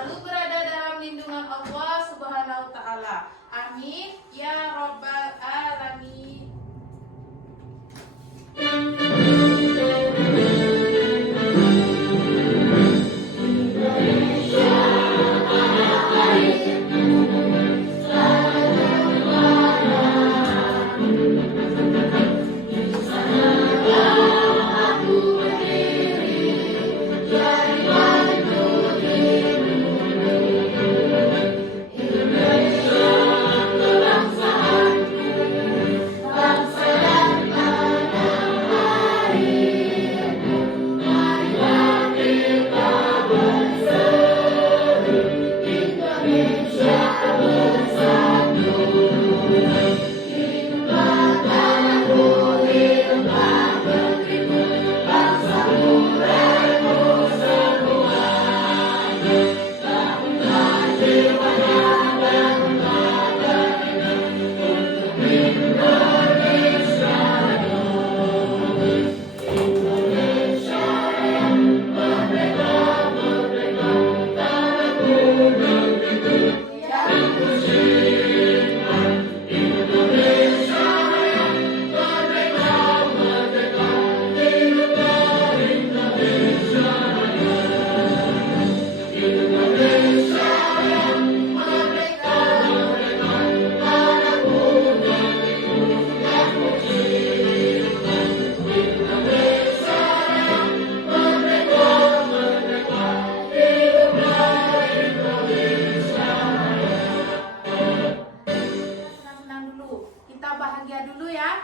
selalu berada dalam lindungan Allah Subhanahu wa taala. Amin ya rabbal alamin.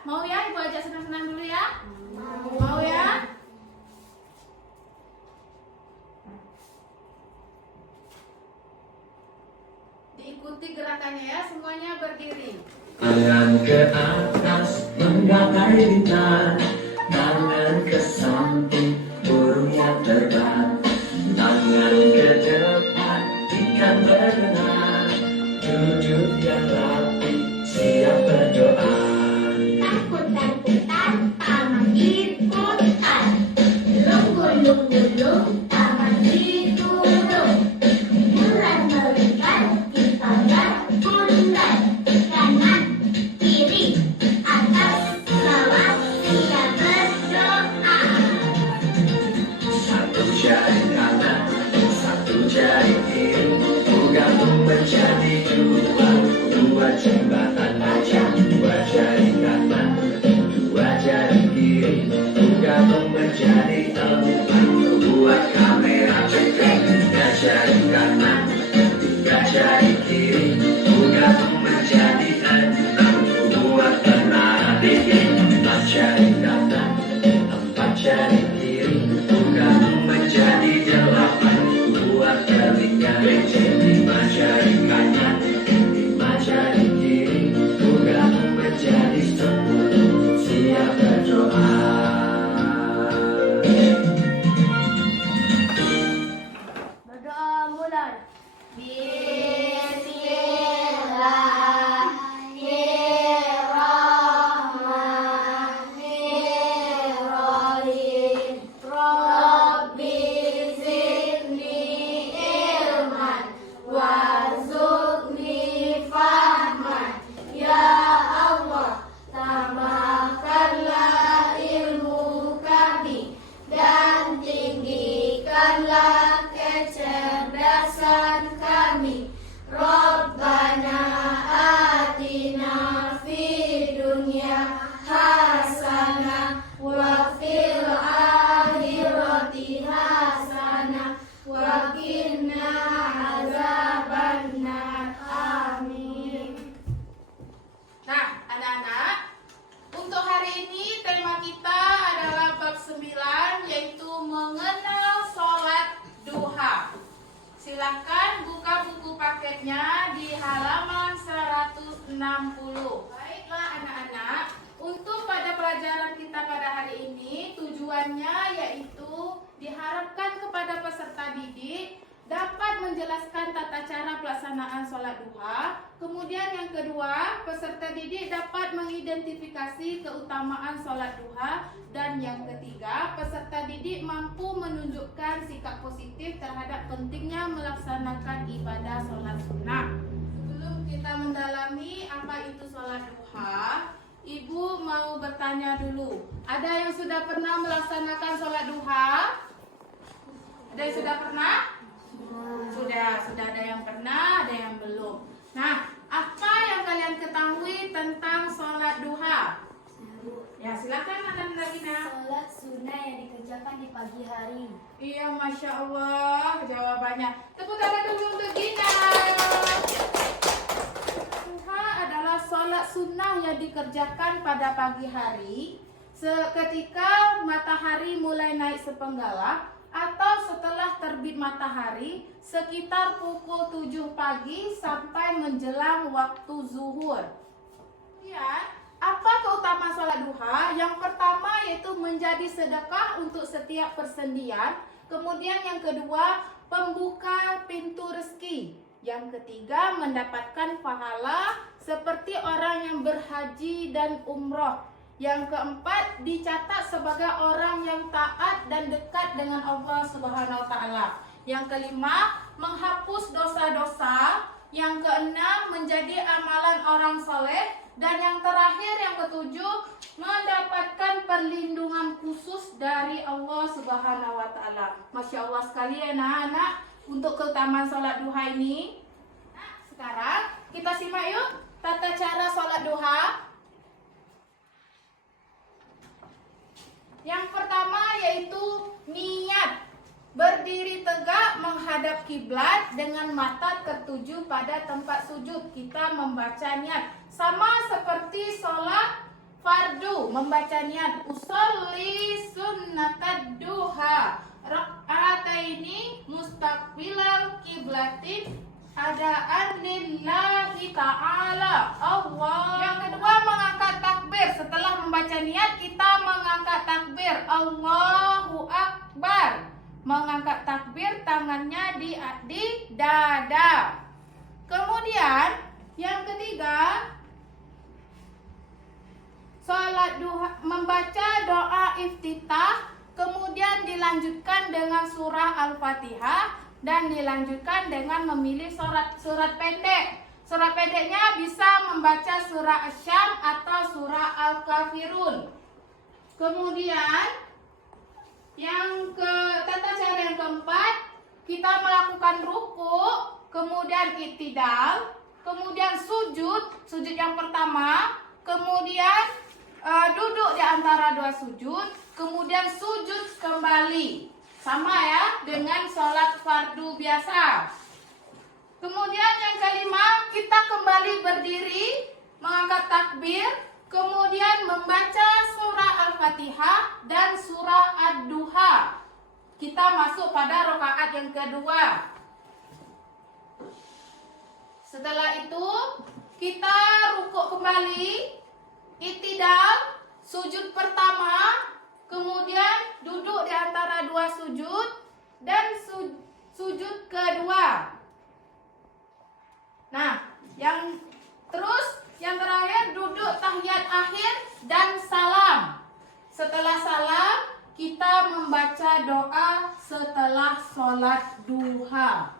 Mau ya Ibu ajak senang-senang dulu ya? Mau ya? Diikuti gerakannya ya, semuanya berdiri. Tangan ke atas menggapai bintang, tangan ke samping burung yang terbang, tangan ke depan ikan berenang, duduk yang rapi siap berdoa. Takut-takutan, tangan diputar. Lungu-lungu-lung, tangan diturun. Bulan melipat, kita berbulan. Kanan, kiri, atas, bawah, kita berdoa. Satu jari kanan, satu jari kiri, gabung menjadi dua, dua jembatan aja. Dua jari kanan, dua jari kiri, gabung menjadi empat, buat kamera cekrek. Tiga jari kanan, tiga jari kiri, gabung menjadi enam, buat penari. Empat jari kanan, empat jari kiri, gabung menjadi delapan, buat telinga becek. Lima jari kanan, lima jari kiri, gabung menjadi 10, siap berdoa. Berdoa mulai. Bismillahirrahmanirrahim. Rabbi zidni ilman warzuqni fahman. Ya Allah, tambahkanlah ilmu kami dan tinggikanlah kecerdasan kami. Rabbana atina fid dunya hasanah wa fil akhirati hasanah wa qina azabannar. Amin. Nah, anak-anak, untuk hari ini tema kita adalah bab 9, yaitu mengenal sholat duha. Silahkan buka buku paketnya di halaman 160. Baiklah anak-anak, untuk pada pelajaran kita pada hari ini, tujuannya yaitu diharapkan kepada peserta didik dapat menjelaskan menjelaskan tata cara pelaksanaan sholat duha. Kemudian yang kedua, peserta didik dapat mengidentifikasi keutamaan sholat duha. Dan yang ketiga, peserta didik mampu menunjukkan sikap positif terhadap pentingnya melaksanakan ibadah sholat sunnah. Sebelum kita mendalami apa itu sholat duha, Ibu mau bertanya dulu. Ada yang sudah pernah melaksanakan sholat duha? Ada yang sudah pernah? Sudah ada yang pernah, ada yang belum. Nah, apa yang kalian ketahui tentang sholat duha? Ya, silakan Anda Gina. Sholat sunnah yang dikerjakan di pagi hari. Iya, Masya Allah jawabannya. Tepuk tangan dulu untuk Gina. Duha adalah sholat sunnah yang dikerjakan pada pagi hari seketika matahari mulai naik sepenggalah atau setelah terbit matahari sekitar pukul 7 pagi sampai menjelang waktu zuhur. Ya, apa keutamaan sholat duha? Yang pertama yaitu menjadi sedekah untuk setiap persendian. Kemudian yang kedua, pembuka pintu rezeki. Yang ketiga, mendapatkan pahala seperti orang yang berhaji dan umroh. Yang keempat, dicatat sebagai orang yang taat dan dekat dengan Allah Subhanahu wa taala. Yang kelima, menghapus dosa-dosa. Yang keenam, menjadi amalan orang soleh. Dan yang terakhir, yang ketujuh, mendapatkan perlindungan khusus dari Allah Subhanahu wa taala. Masya Allah sekali ya anak-anak untuk keutamaan sholat duha ini. Nah, sekarang kita simak yuk tata cara sholat duha. Yang pertama yaitu niat. Berdiri tegak menghadap kiblat dengan mata tertuju pada tempat sujud. Kita membaca niat. Sama seperti sholat fardu. Membaca niat. Usolli sunnatad duha. Rak'ataini mustaqbilal kiblatin adaan lillahi ta'ala. Allah. Yang kedua mengangkat takbir. Setelah membaca niat kita mengangkat takbir. Allahu Akbar. Mengangkat takbir tangannya di dada. Kemudian yang ketiga sholat duha, membaca doa iftitah. Kemudian dilanjutkan dengan surah Al-Fatihah dan dilanjutkan dengan memilih surat pendek. Surat pendeknya bisa membaca surah Asy-Syam atau surah Al-Kafirun. Kemudian tata cara yang keempat, kita melakukan ruku, kemudian i'tidal, kemudian sujud yang pertama, kemudian duduk di antara dua sujud, kemudian sujud kembali. Sama ya dengan sholat fardu biasa. Kemudian yang kelima, kita kembali berdiri, mengangkat takbir, kemudian membaca surah Al-Fatihah dan surah Ad-Duha. Kita masuk pada rakaat yang kedua. Setelah itu, kita rukuk kembali, i'tidal, sujud pertama, kemudian duduk di antara dua sujud, dan sujud kedua. Nah, yang terakhir duduk tahiyat akhir dan salam. Setelah salam, kita membaca doa setelah sholat duha.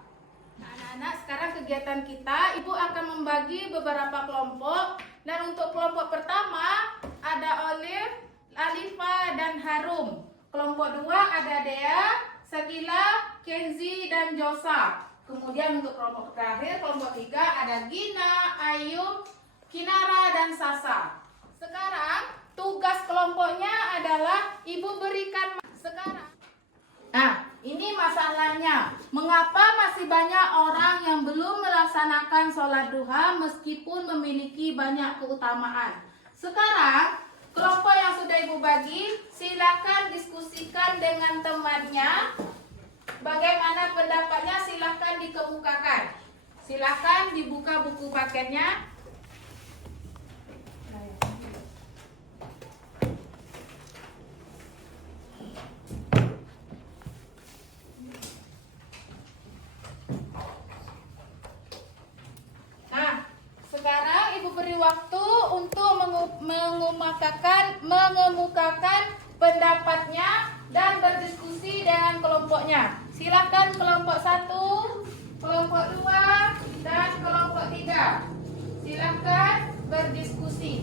Nah, anak-anak, sekarang kegiatan kita, Ibu akan membagi beberapa kelompok. Dan untuk kelompok pertama, ada Olive, Alifa, dan Harum. Kelompok 2 ada Dea, Sakila, Kenzi, dan Josa. Kemudian untuk kelompok terakhir, kelompok 3 ada Gina, Ayu, Kinara, dan Sasa. Sekarang tugas kelompoknya adalah Ibu berikan sekarang. Nah, ini masalahnya. Mengapa masih banyak orang yang belum melaksanakan sholat duha meskipun memiliki banyak keutamaan? Sekarang kelompok yang sudah Ibu bagi, silakan diskusikan dengan temannya. Bagaimana pendapatnya silakan dikemukakan. Silakan dibuka buku paketnya. waktu untuk mengemukakan pendapatnya dan berdiskusi dengan kelompoknya. Silakan kelompok 1, kelompok 2, dan kelompok 3. Silakan berdiskusi.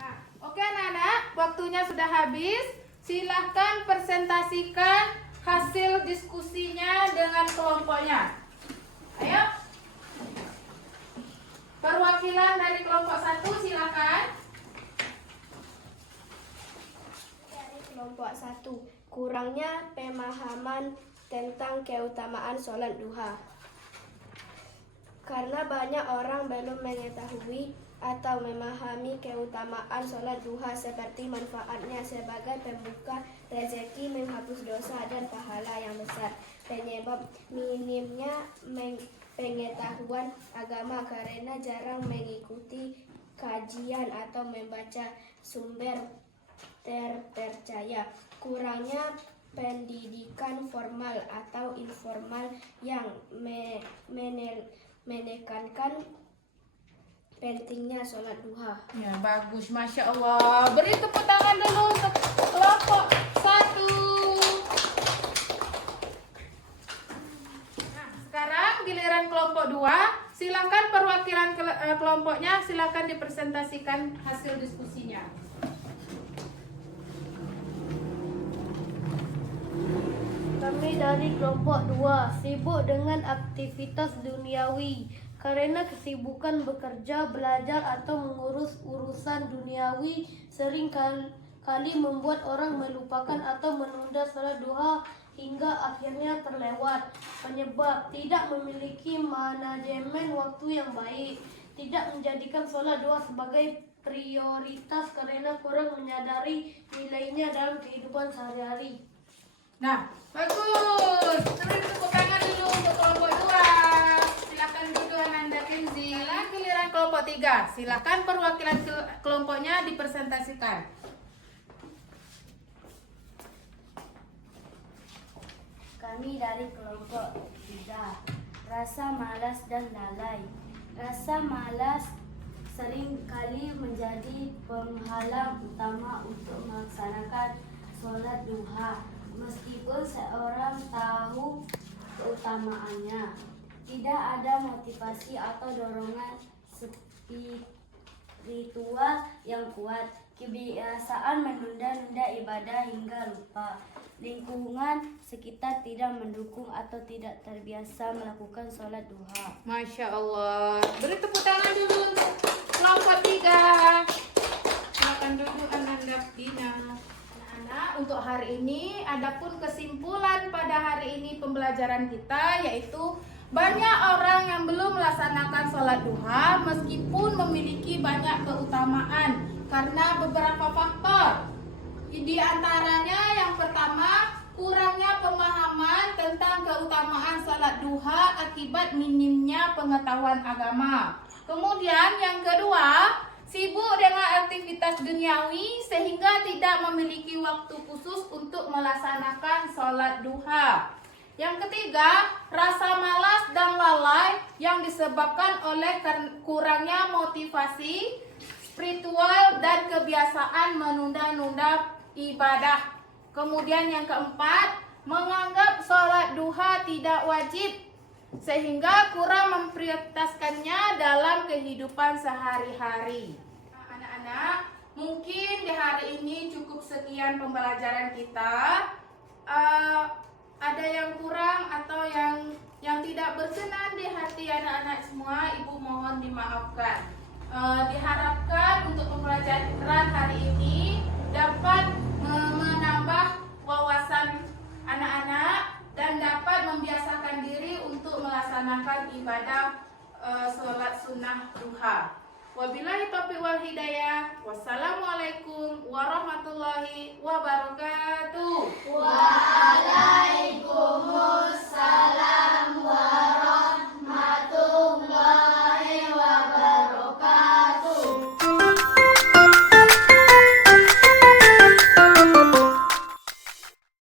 Nah, oke anak-anak, waktunya sudah habis. Silahkan presentasikan hasil diskusinya dengan kelompoknya. Ayo. Perwakilan dari kelompok 1 silakan. Dari kelompok 1, kurangnya pemahaman tentang keutamaan sholat duha. Karena banyak orang belum mengetahui atau memahami keutamaan sholat duha seperti manfaatnya sebagai pembuka rezeki, menghapus dosa dan pahala yang besar. Penyebab minimnya pengetahuan agama karena jarang mengikuti kajian atau membaca sumber terpercaya. Kurangnya pendidikan formal atau informal yang menekankan pentingnya sholat duha. Ya, bagus, Masya Allah. Beri tepuk tangan dulu untuk kelompok 1. Nah, sekarang giliran kelompok 2. Silakan perwakilan kelompoknya, silakan dipresentasikan hasil diskusinya. Kami dari kelompok 2 sibuk dengan aktivitas duniawi. Karena kesibukan bekerja, belajar, atau mengurus urusan duniawi sering kali membuat orang melupakan atau menunda sholat duha hingga akhirnya terlewat. Penyebab tidak memiliki manajemen waktu yang baik, tidak menjadikan sholat duha sebagai prioritas karena kurang menyadari nilainya dalam kehidupan sehari-hari. Nah, bagus. Beri tepuk tangan dulu untuk kelompok 2. Silakan duduk Ananda Kenzi. Giliran kelompok 3. Silakan perwakilan kelompoknya dipresentasikan. Kami dari kelompok 3, rasa malas dan lalai. Rasa malas sering kali menjadi penghalang utama untuk melaksanakan sholat duha. Meskipun seorang tahu keutamaannya, tidak ada motivasi atau dorongan spiritual yang kuat. Kebiasaan menunda-nunda ibadah hingga lupa. Lingkungan sekitar tidak mendukung atau tidak terbiasa melakukan sholat duha. Masya Allah. Beri tepuk tangan dulu untuk kelompok 3. Silakan duduk Ananda Dina. Anak-anak, untuk hari ini adapun kesimpulan pada hari ini pembelajaran kita yaitu banyak orang yang belum melaksanakan sholat duha meskipun memiliki banyak keutamaan karena beberapa faktor. Di antaranya yang pertama, kurangnya pemahaman tentang keutamaan sholat duha akibat minimnya pengetahuan agama. Kemudian yang kedua, sibuk dengan aktivitas duniawi sehingga tidak memiliki waktu khusus untuk melaksanakan sholat duha. Yang ketiga, rasa malas dan lalai yang disebabkan oleh kurangnya motivasi spiritual dan kebiasaan menunda-nunda ibadah. Kemudian yang keempat, menganggap sholat duha tidak wajib sehingga kurang memprioritaskannya dalam kehidupan sehari-hari. Anak-anak, mungkin di hari ini cukup sekian pembelajaran kita. Ada yang kurang atau yang tidak berkenan di hati anak-anak semua, Ibu mohon dimaafkan. Diharapkan untuk pembelajaran hari ini dapat menambah wawasan anak-anak dan dapat membiasakan diri untuk melaksanakan ibadah sholat sunnah duha. Wabillahi taufiq wal hidayah. Wassalamualaikum warahmatullahi wabarakatuh. Waalaikumsalam.